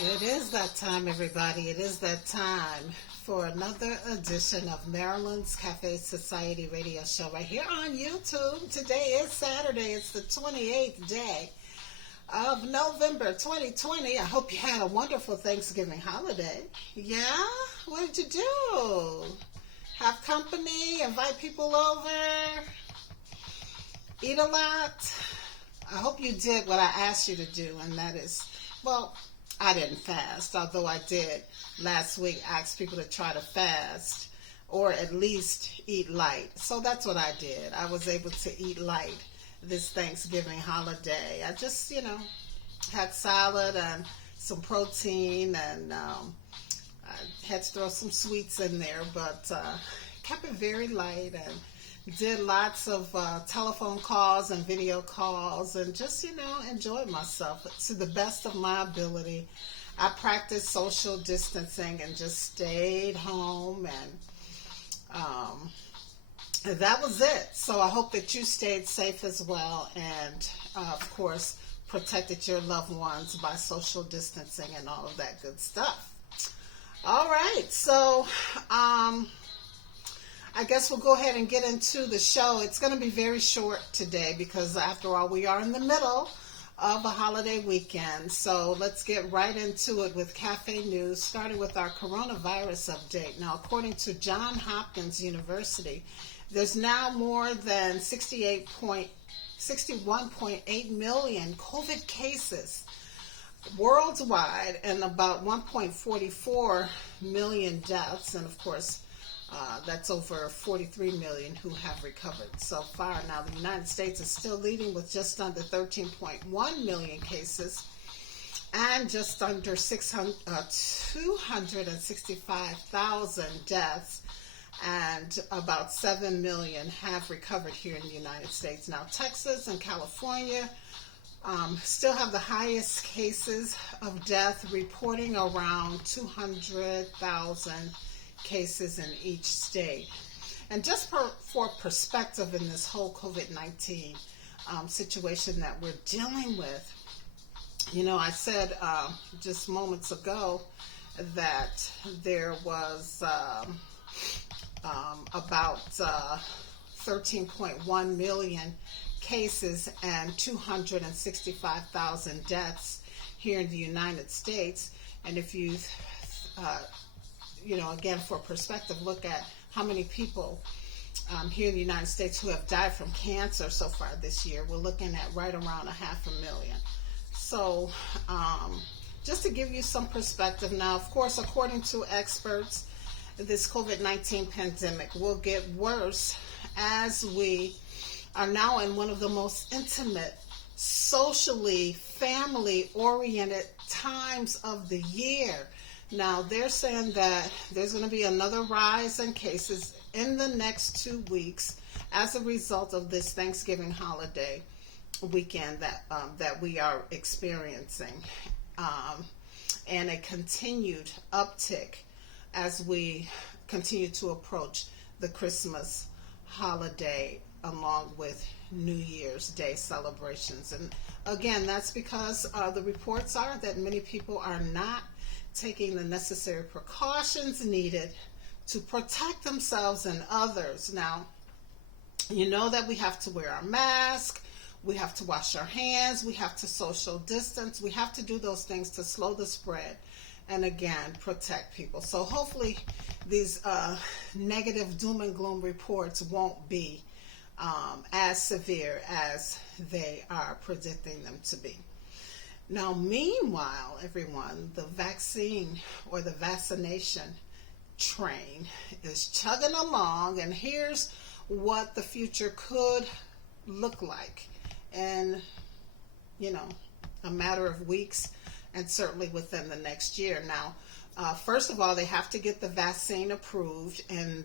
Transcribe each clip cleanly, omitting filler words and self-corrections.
It is that time, everybody. It is that time for another edition of Marilyn's Cafe Society radio show right here on YouTube. Today is Saturday. It's the 28th day of November 2020. I hope you had a wonderful Thanksgiving holiday. Yeah? What did you do? Have company? Invite people over? Eat a lot? I hope you did what I asked you to do, and that is, well, I didn't fast, although I did last week ask people to try to fast or at least eat light. So that's what I did. I was able to eat light this Thanksgiving holiday. I just, had salad and some protein, and I had to throw some sweets in there, but kept it very light and did lots of telephone calls and video calls and just, enjoyed myself to the best of my ability. I practiced social distancing and just stayed home, and that was it. So I hope that you stayed safe as well, and of course protected your loved ones by social distancing and all of that good stuff. All right, so I guess we'll go ahead and get into the show. It's going to be very short today because, after all, we are in the middle of a holiday weekend. So let's get right into it with Cafe News, starting with our coronavirus update. Now, according to Johns Hopkins University, there's now more than 61.8 million COVID cases worldwide and about 1.44 million deaths. And, of course, that's over 43 million who have recovered so far. Now, the United States is still leading with just under 13.1 million cases and just under 265,000 deaths, and about 7 million have recovered here in the United States. Now, Texas and California still have the highest cases of death, reporting around 200,000 cases in each state. And just for perspective in this whole COVID-19 situation that we're dealing with, I said just moments ago that there was about 13.1 million cases and 265,000 deaths here in the United States. And if you again, for perspective, look at how many people here in the United States who have died from cancer so far this year. We're looking at right around 500,000. So just to give you some perspective. Now, of course, according to experts, this COVID-19 pandemic will get worse as we are now in one of the most intimate, socially, family-oriented times of the year. Now, they're saying that there's going to be another rise in cases in the next 2 weeks as a result of this Thanksgiving holiday weekend that we are experiencing, and a continued uptick as we continue to approach the Christmas holiday along with New Year's Day celebrations. And again, that's because the reports are that many people are not taking the necessary precautions needed to protect themselves and others. Now, you know that we have to wear our mask, we have to wash our hands, we have to social distance, we have to do those things to slow the spread and, again, protect people. So hopefully these negative doom and gloom reports won't be as severe as they are predicting them to be. Now, meanwhile, everyone, the vaccine or the vaccination train is chugging along, and here's what the future could look like in, a matter of weeks and certainly within the next year. Now, first of all, they have to get the vaccine approved, and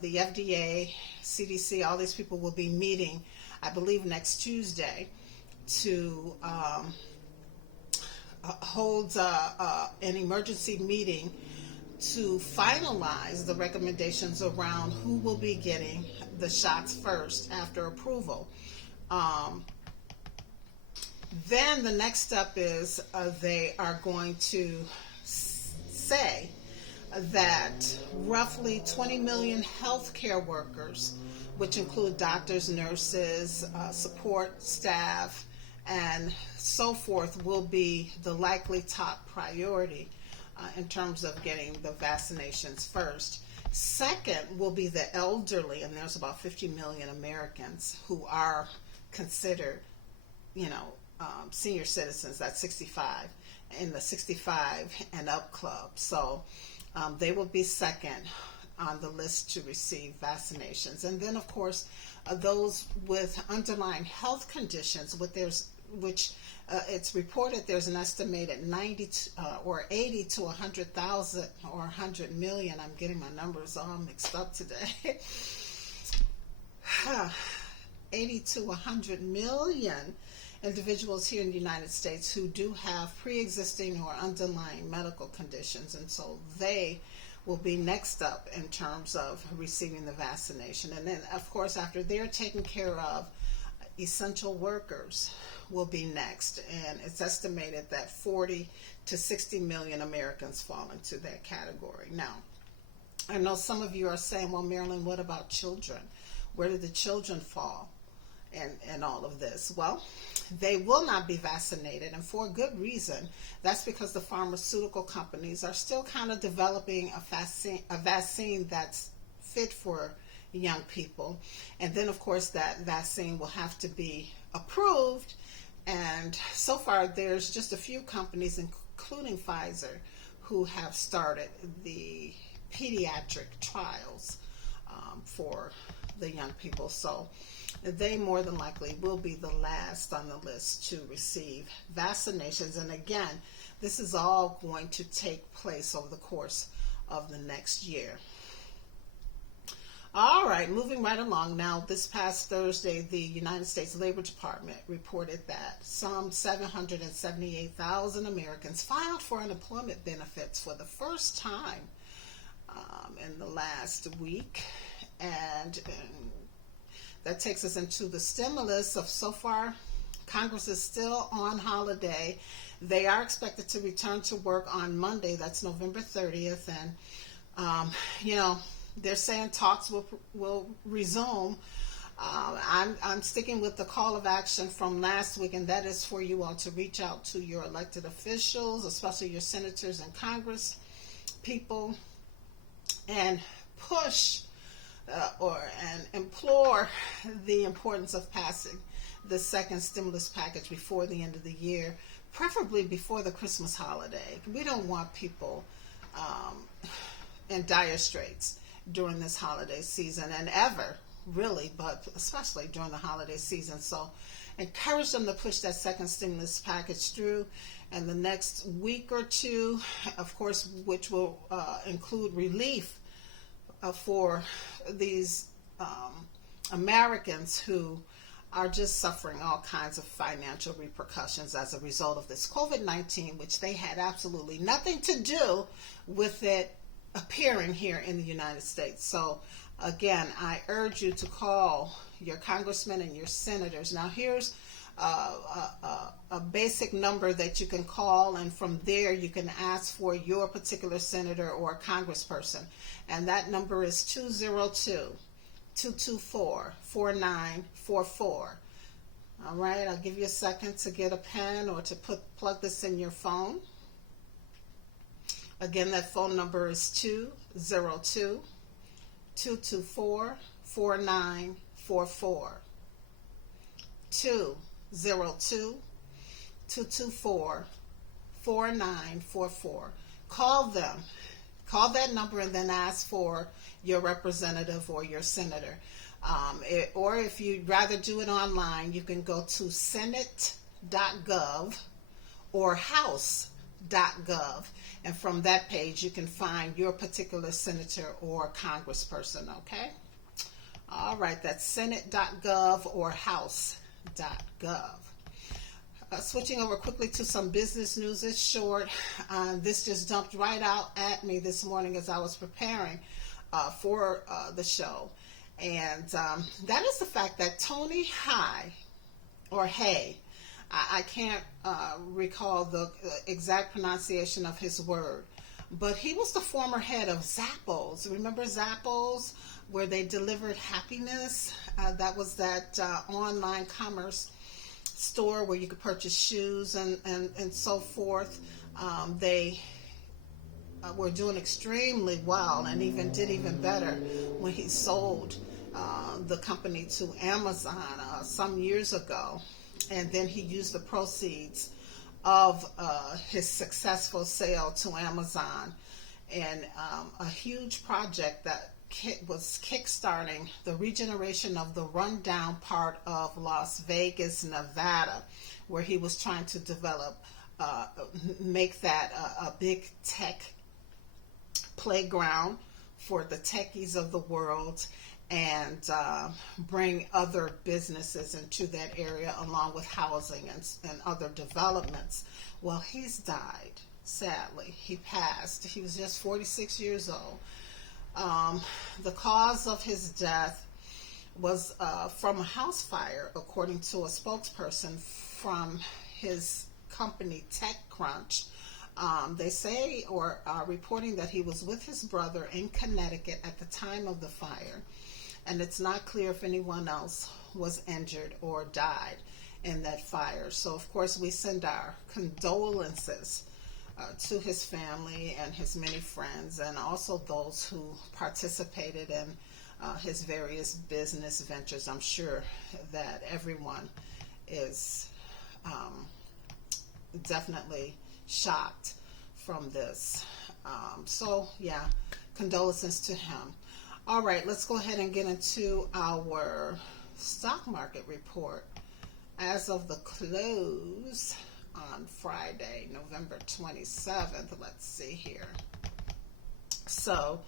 the FDA, CDC, all these people will be meeting, I believe, next Tuesday to holds an emergency meeting to finalize the recommendations around who will be getting the shots first after approval. Then the next step is they are going to say that roughly 20 million healthcare workers, which include doctors, nurses, support staff, and so forth, will be the likely top priority in terms of getting the vaccinations first. Second will be the elderly, and there's about 50 million Americans who are considered, senior citizens. That's 65, in the 65 and up club. So they will be second on the list to receive vaccinations. And then, of course, those with underlying health conditions, which it's reported there's an estimated 90 or 80 to 100,000 or 100 million. I'm getting my numbers all mixed up today. 80 to 100 million individuals here in the United States who do have pre-existing or underlying medical conditions, and so they will be next up in terms of receiving the vaccination. And then, of course, after they're taken care of, essential workers will be next, and it's estimated that 40 to 60 million Americans fall into that category. Now, I know some of you are saying, well, Marilyn, what about children? Where do the children fall in all of this? Well, they will not be vaccinated, and for a good reason. That's because the pharmaceutical companies are still kind of developing a vaccine that's fit for young people. And then, of course, that vaccine will have to be approved. And so far, there's just a few companies, including Pfizer, who have started the pediatric trials for the young people. So they more than likely will be the last on the list to receive vaccinations. And again, this is all going to take place over the course of the next year. All right, moving right along. Now, this past Thursday, the United States Labor Department reported that some 778,000 Americans filed for unemployment benefits for the first time in the last week. And that takes us into the stimulus of so far. Congress is still on holiday. They are expected to return to work on Monday. That's November 30th. And, they're saying talks will resume. I'm sticking with the call of action from last week, and that is for you all to reach out to your elected officials, especially your senators and Congress people, and push and implore the importance of passing the second stimulus package before the end of the year, preferably before the Christmas holiday. We don't want people in dire straits during this holiday season, and ever, really, but especially during the holiday season. So encourage them to push that second stimulus package through in the next week or two, of course, which will include relief for these Americans who are just suffering all kinds of financial repercussions as a result of this COVID-19, which they had absolutely nothing to do with it appearing here in the United States. So again, I urge you to call your congressmen and your senators. Now, here's a basic number that you can call, and from there you can ask for your particular senator or congressperson. And that number is 202-224-4944. All right, I'll give you a second to get a pen or to plug this in your phone. Again, that phone number is 202-224-4944. 202-224-4944. Call them. Call that number and then ask for your representative or your senator. Or if you'd rather do it online, you can go to senate.gov or house.gov. And from that page, you can find your particular senator or congressperson, okay? All right, that's senate.gov or house.gov. Switching over quickly to some business news. It's short. This just jumped right out at me this morning as I was preparing for the show. And that is the fact that Tony Hsieh, I can't recall the exact pronunciation of his word, but he was the former head of Zappos. Remember Zappos, where they delivered happiness? That was that online commerce store where you could purchase shoes and so forth. They were doing extremely well and even did even better when he sold the company to Amazon some years ago. And then he used the proceeds of his successful sale to Amazon and a huge project that was kickstarting the regeneration of the rundown part of Las Vegas, Nevada, where he was trying to develop, make that a big tech playground for the techies of the world, and bring other businesses into that area along with housing and other developments. Well, he's died, sadly. He passed. He was just 46 years old. The cause of his death was from a house fire, according to a spokesperson from his company TechCrunch. They say or are reporting that he was with his brother in Connecticut at the time of the fire, and it's not clear if anyone else was injured or died in that fire. So, of course, we send our condolences to his family and his many friends, and also those who participated in his various business ventures. I'm sure that everyone is definitely shocked from this. So, yeah, condolences to him. All right, let's go ahead and get into our stock market report. As of the close on Friday, November 27th, let's see here. So,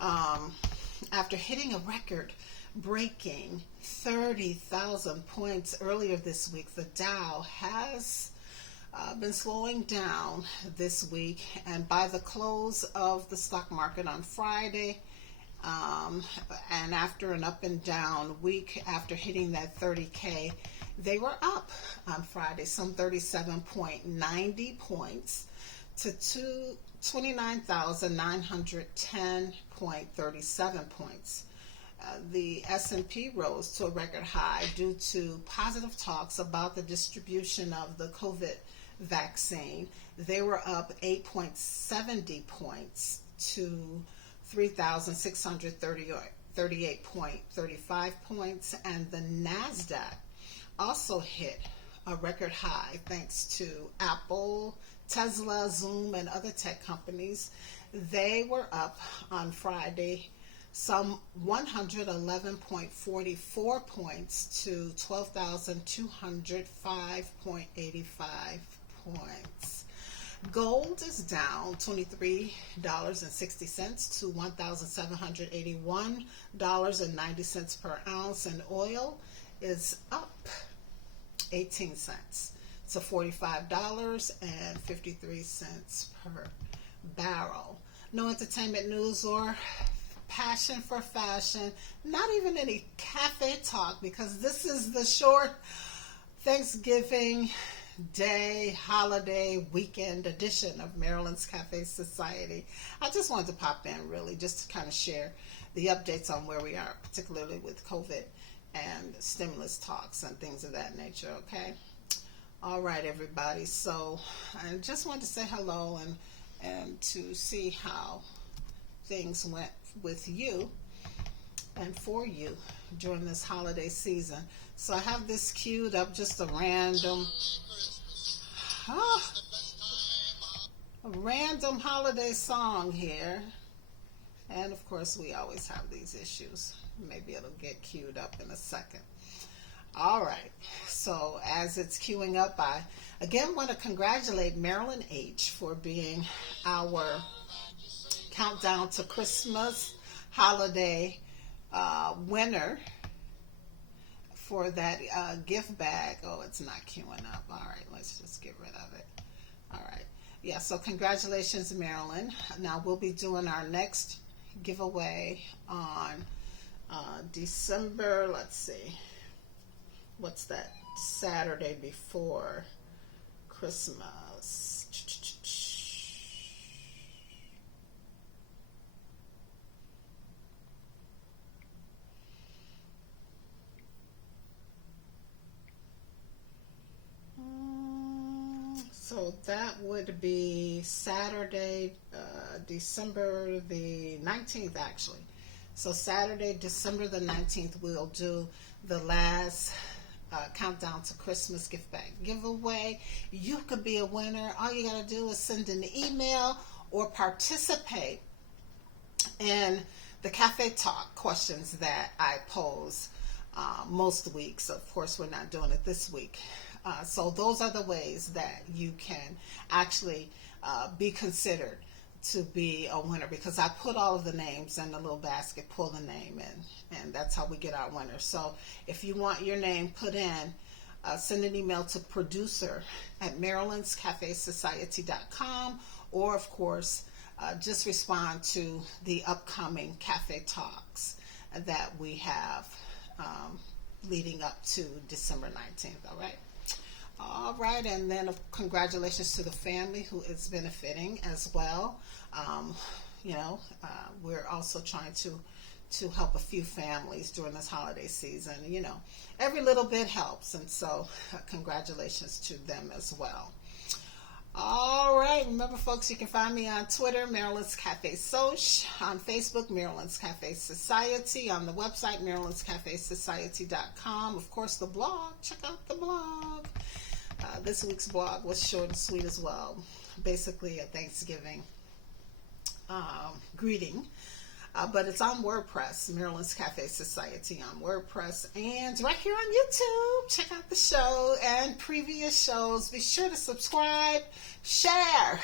after hitting a record-breaking 30,000 points earlier this week, the Dow has been slowing down this week, and by the close of the stock market on Friday, and after an up and down week after hitting that 30K, they were up on Friday, some 37.90 points to 29,910.37 points. The S&P rose to a record high due to positive talks about the distribution of the COVID vaccine. They were up 8.70 points to 3,638.35 points, and the NASDAQ also hit a record high thanks to Apple, Tesla, Zoom, and other tech companies. They were up on Friday some 111.44 points to 12,205.85 points. Gold is down $23.60 to $1,781.90 per ounce, and oil is up 18 cents to $45.53 per barrel. No entertainment news or passion for fashion, not even any cafe talk, because this is the short Thanksgiving Day, holiday, weekend edition of Marilyn's Cafe Society. I just wanted to pop in, really, just to kind of share the updates on where we are, particularly with COVID and stimulus talks and things of that nature, okay? All right, everybody. So I just wanted to say hello and to see how things went with you and for you during this holiday season. So I have this queued up, just a random holiday song here. And of course, we always have these issues. Maybe it'll get queued up in a second. All right. So as it's queuing up, I again want to congratulate Marilyn H. for being our Countdown to Christmas holiday winner for that gift bag. Oh, it's not queuing up. All right, let's just get rid of it. All right. Yeah, so congratulations, Marilyn. Now we'll be doing our next giveaway on December, let's see, what's that Saturday before Christmas. So that would be Saturday, December the 19th, actually. So Saturday, December the 19th, we'll do the last countdown to Christmas gift bag giveaway. You could be a winner. All you got to do is send an email or participate in the Cafe Talk questions that I pose most weeks. Of course, we're not doing it this week. So those are the ways that you can actually be considered to be a winner, because I put all of the names in the little basket, pull the name in, and that's how we get our winner. So if you want your name put in, send an email to producer at marilynscafesociety.com, or of course, just respond to the upcoming Cafe Talks that we have leading up to December 19th, all right? All right, and then congratulations to the family who is benefiting as well. We're also trying to help a few families during this holiday season. Every little bit helps, and so congratulations to them as well. All right, remember, folks, you can find me on Twitter, Marilyn's Cafe Soch, on Facebook, Marilyn's Cafe Society, on the website, marilynscafesociety.com. Of course, the blog, check out the blog. This week's blog was short and sweet as well. Basically a Thanksgiving greeting. But it's on WordPress, Marilyn's Cafe Society on WordPress, and right here on YouTube. Check out the show and previous shows. Be sure to subscribe, share,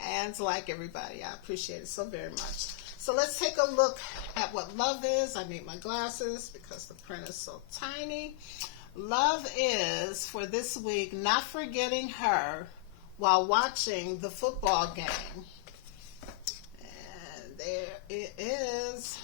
and like everybody. I appreciate it so very much. So let's take a look at what love is. I need my glasses because the print is so tiny. Love is, for this week, not forgetting her while watching the football game. And there it is.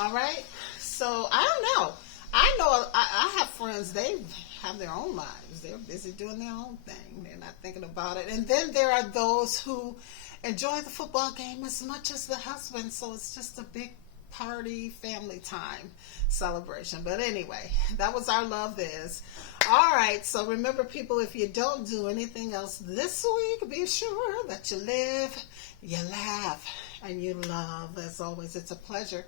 All right. So I don't know. I know I have friends, they have their own lives. They're busy doing their own thing. They're not thinking about it. And then there are those who enjoy the football game as much as the husband. So it's just a big party, family time celebration. But anyway, that was our love is. All right, so remember, people, if you don't do anything else this week, be sure that you live, you laugh, and you love. As always, it's a pleasure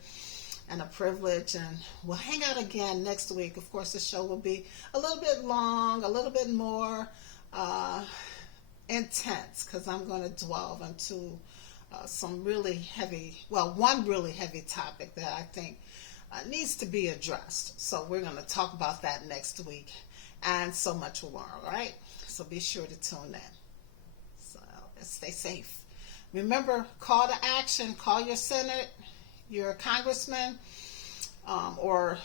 and a privilege, and we'll hang out again next week. Of course, the show will be a little bit long, a little bit more intense, because I'm going to dwell into some really heavy, one really heavy topic that I think needs to be addressed. So we're going to talk about that next week, and so much more, all right? So be sure to tune in. So let's stay safe. Remember, call to action. Call your Senate, your congressman, or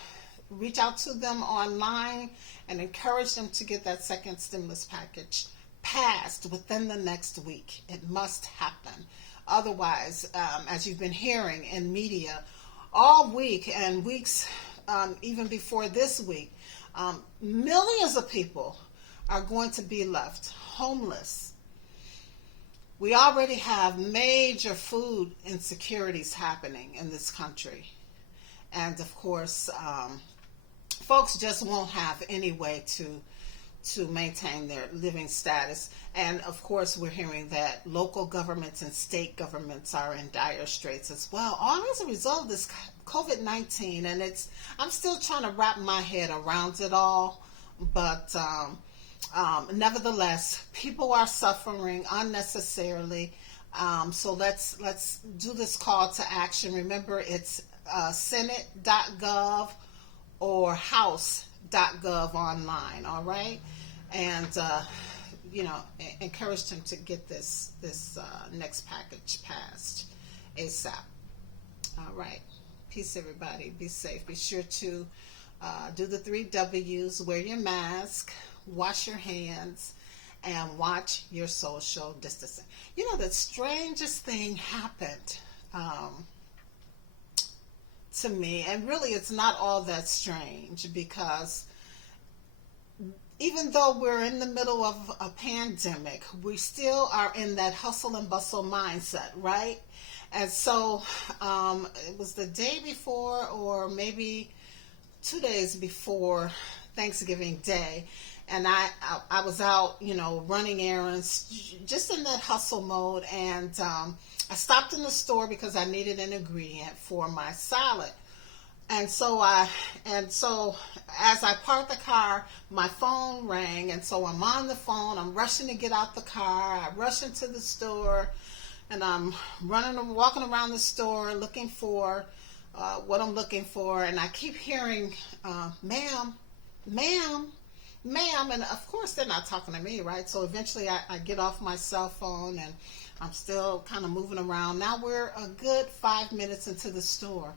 reach out to them online and encourage them to get that second stimulus package passed within the next week. It must happen. Otherwise, as you've been hearing in media all week and weeks even before this week, millions of people are going to be left homeless. We already have major food insecurities happening in this country. And of course, folks just won't have any way to maintain their living status. And of course, we're hearing that local governments and state governments are in dire straits as well, all as a result of this COVID-19. And I'm still trying to wrap my head around it all, but nevertheless, people are suffering unnecessarily. So let's do this call to action. Remember, it's senate.gov or house.gov online, all right? And encourage them to get this next package passed ASAP. All right. Peace, everybody. Be safe. Be sure to do the 3 W's. Wear your mask, wash your hands, and watch your social distancing. The strangest thing happened to me, and really it's not all that strange, because even though we're in the middle of a pandemic, we still are in that hustle and bustle mindset, right? And so it was the day before, or maybe 2 days before Thanksgiving Day, and I was out, running errands, just in that hustle mode, and I stopped in the store because I needed an ingredient for my salad. And so as I parked the car, my phone rang, and so I'm on the phone. I'm rushing to get out the car. I rush into the store, and I'm running and walking around the store looking for what I'm looking for, and I keep hearing, "Ma'am, ma'am, ma'am," and of course they're not talking to me, right? So eventually I get off my cell phone, and I'm still kind of moving around. Now we're a good 5 minutes into the store.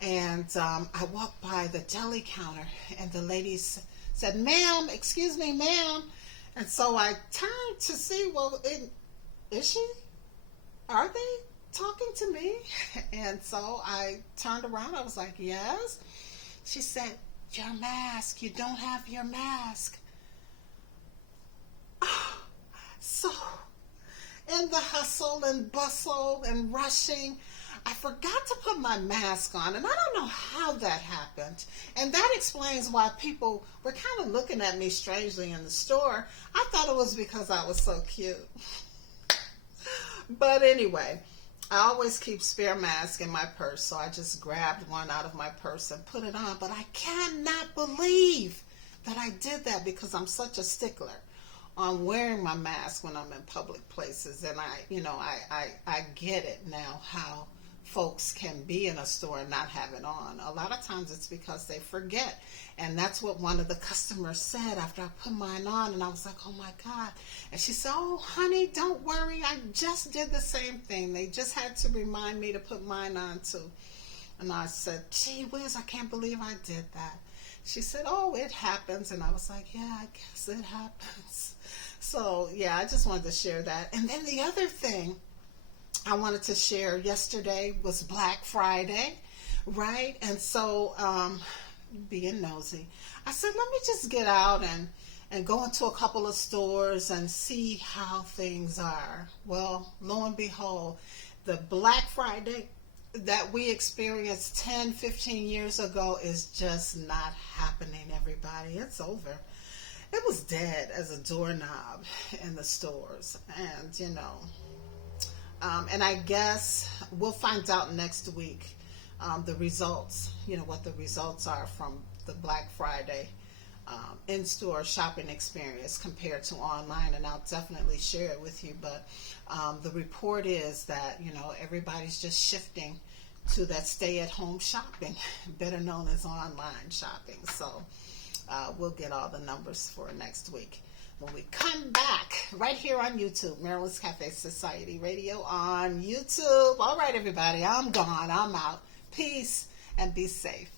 And I walked by the deli counter, and the lady said, "Ma'am, excuse me, ma'am." And so I turned to see, well, is she? Are they talking to me? And so I turned around. I was like, "Yes." She said, "Your mask. You don't have your mask." So in the hustle and bustle and rushing, I forgot to put my mask on, and I don't know how that happened. And that explains why people were kind of looking at me strangely in the store. I thought it was because I was so cute. But anyway, I always keep spare masks in my purse, so I just grabbed one out of my purse and put it on. But I cannot believe that I did that, because I'm such a stickler on wearing my mask when I'm in public places. And I get it now, how folks can be in a store and not have it on. A lot of times it's because they forget. And that's what one of the customers said after I put mine on, and I was like, "Oh my God." And she said, "Oh honey, don't worry, I just did the same thing. They just had to remind me to put mine on too." And I said, "Gee whiz, I can't believe I did that." She said, "Oh, it happens." And I was like, "Yeah, I guess it happens." So yeah, I just wanted to share that. And then the other thing I wanted to share, yesterday was Black Friday, right? And so, being nosy, I said, let me just get out and go into a couple of stores and see how things are. Well, lo and behold, the Black Friday that we experienced 10, 15 years ago is just not happening, everybody. It's over. It was dead as a doorknob in the stores. And I guess we'll find out next week, the results, what the results are from the Black Friday in-store shopping experience compared to online, and I'll definitely share it with you. But the report is that, everybody's just shifting to that stay-at-home shopping, better known as online shopping. So we'll get all the numbers for next week when we come back right here on YouTube, Marilyn's Cafe Society Radio on YouTube. All right, everybody, I'm gone. I'm out. Peace and be safe.